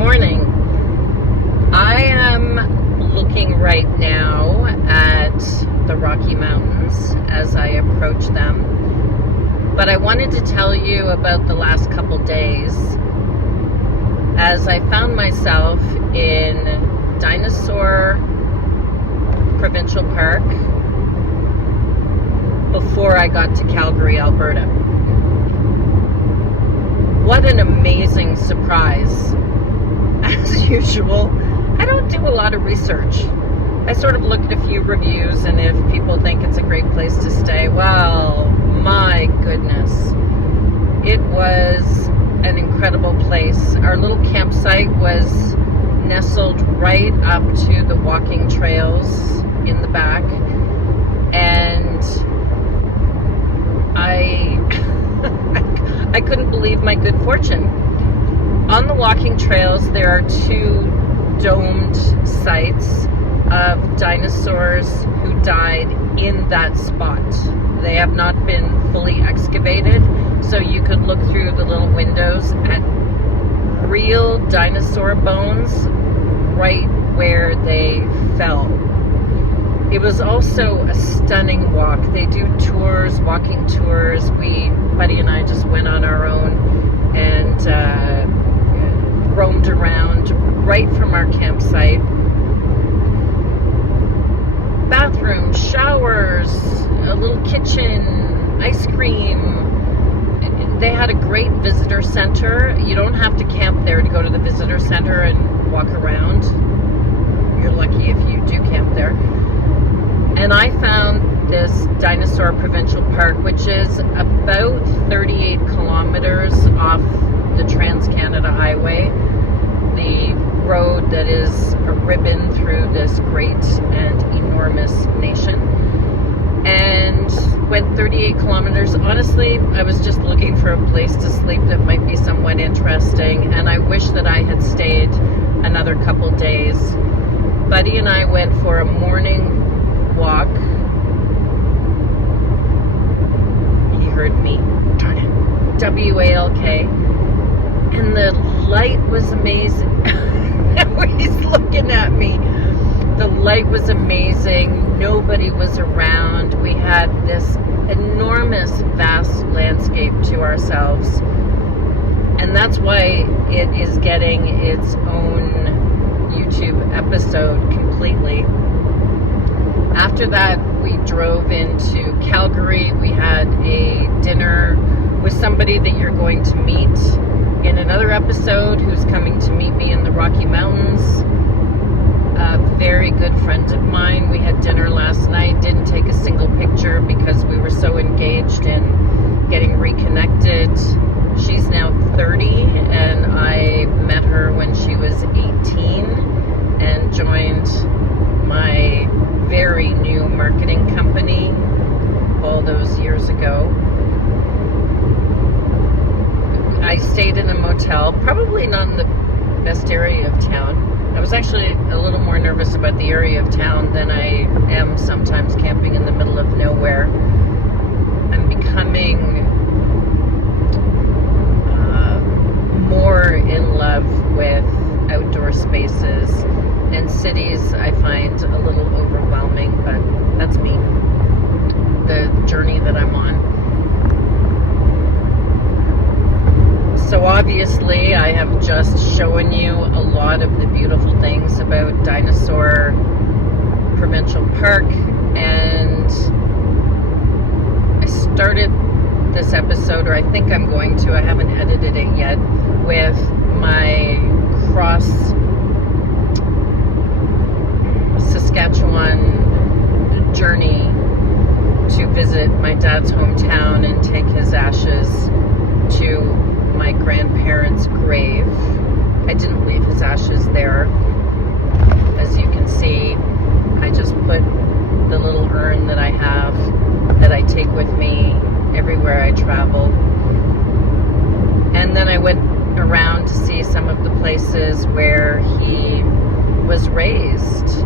morning. I am looking right now at the Rocky Mountains as I approach them, but I wanted to tell you about the last couple days as I found myself in Dinosaur Provincial Park before I got to Calgary, Alberta. What an amazing surprise. As usual, I don't do a lot of research. I sort of look at a few reviews, and if people think it's a great place to stay, well, my goodness. It was an incredible place. Our little campsite was nestled right up to the walking trails in the back, and I couldn't believe my good fortune. On the walking trails, there are two domed sites of dinosaurs who died in that spot. They have not been fully excavated, so you could look through the little windows at real dinosaur bones right where they fell. It was also a stunning walk. They do tours, walking tours. Buddy and I just went on our own and roamed around right from our campsite. Bathrooms, showers, a little kitchen, ice cream. They had a great visitor center. You don't have to camp there to go to the visitor center and walk around. You're lucky if you do camp there. And I found this Dinosaur Provincial Park, which is about 38 kilometers off the Trans-Canada Highway, the road that is a ribbon through this great and enormous nation. And went 38 kilometers. Honestly, I was just looking for a place to sleep that might be somewhat interesting, and I wish that I had stayed another couple days. Buddy and I went for a morning walk. He heard me. Darn it. W-A-L-K. And the light was amazing. He's looking at me. The light was amazing. Nobody was around. We had this enormous, vast landscape to ourselves. And that's why it is getting its own YouTube episode completely. After that, we drove into Calgary. We had a dinner with somebody that you're going to meet in another episode who's coming to meet me in the Rocky Mountains. A very good friend of mine. We had dinner last night. Didn't take a single picture because we were so engaged in getting reconnected. She's now 30, and I met her when she was 18 and joined my very new marketing company all those years ago. I stayed in a motel, probably not in the best area of town. I was actually a little more nervous about the area of town than I am sometimes camping in the middle of nowhere. I'm becoming more in love with outdoor spaces, and cities I find a little overwhelming, but that's me, the journey that I'm on. So obviously I have just shown you a lot of the beautiful things about Dinosaur Provincial Park, and I started this episode, or I think I'm going to, I haven't edited it yet, with my cross Saskatchewan journey to visit my dad's hometown and take his ashes to my grandparents' grave. I didn't leave his ashes there. As you can see, I just put the little urn that I have that I take with me everywhere I travel. And then I went around to see some of the places where he was raised.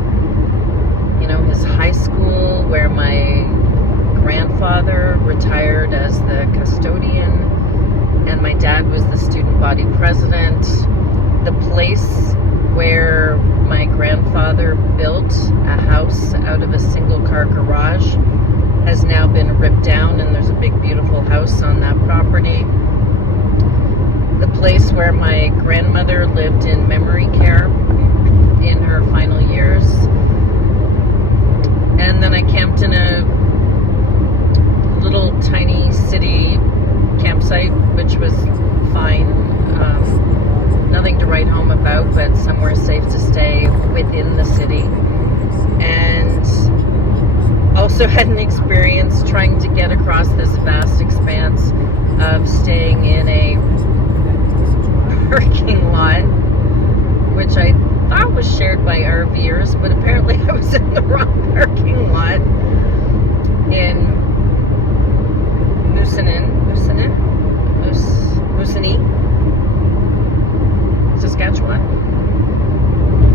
You know, his high school, where my grandfather retired as the custodian, and my dad was the student body president. the place where my grandfather built a house out of a single car garage has now been ripped down, and there's a big beautiful house on that property. The place where my grandmother lived in memory care in her final years. And then I camped in a little tiny city campsite, which was fine. Nothing to write home about, but somewhere safe to stay within the city. And also had an experience trying to get across this vast expanse of staying in a parking lot, which I thought was shared by RVers, but apparently I was in the wrong parking lot in Moosonee, Saskatchewan,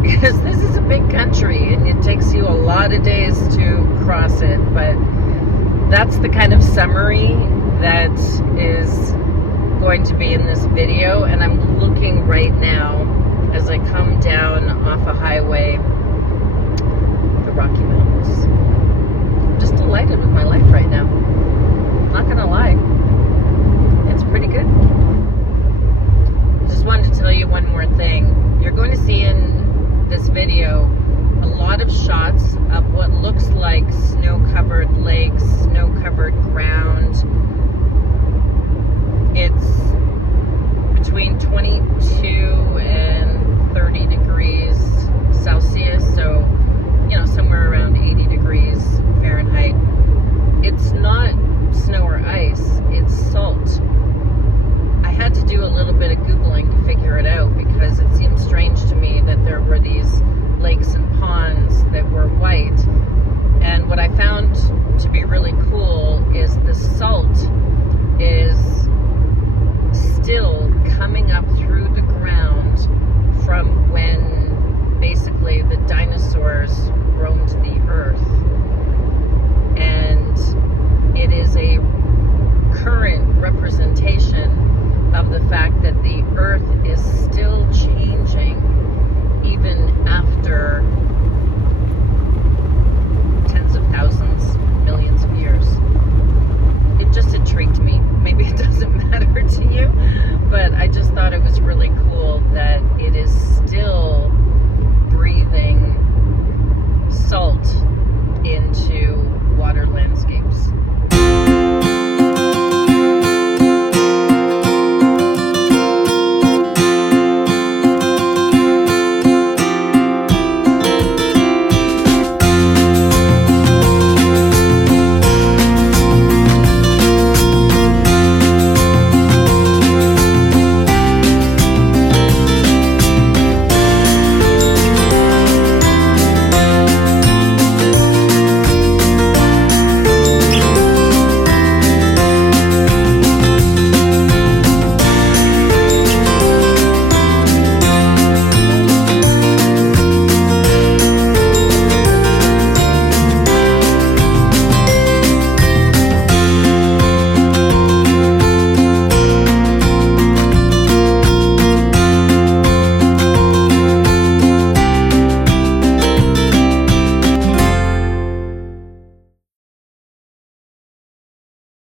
because this is a big country and it takes you a lot of days to cross it. But that's the kind of summary that is going to be in this video, and I'm looking right now as I come down off a highway, the Rocky Mountains. I'm just delighted with my life